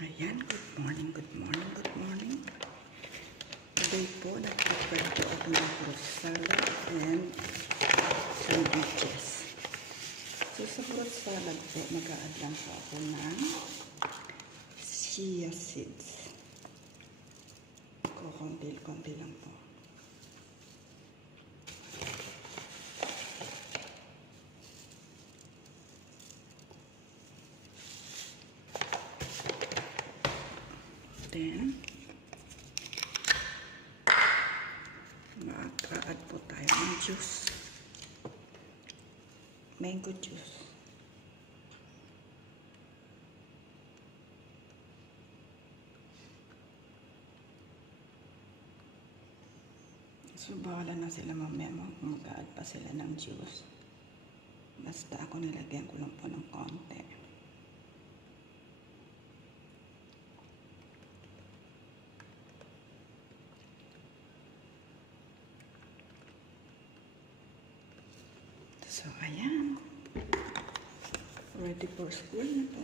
Ayan, good morning, good morning, good morning. Today po, nag-prepare po ako ng fruit salad and sandwiches. So, sa fruit salad po, mag-a-add lang po ako ng chia seeds. Konti lang po. Then, mag-add po tayo ng juice. Mango juice. So, bahala na sila mamaya mag-add pa sila ng juice. Basta ako nilagyan ko lang po ng konti. So, ayan. Ready for school na po.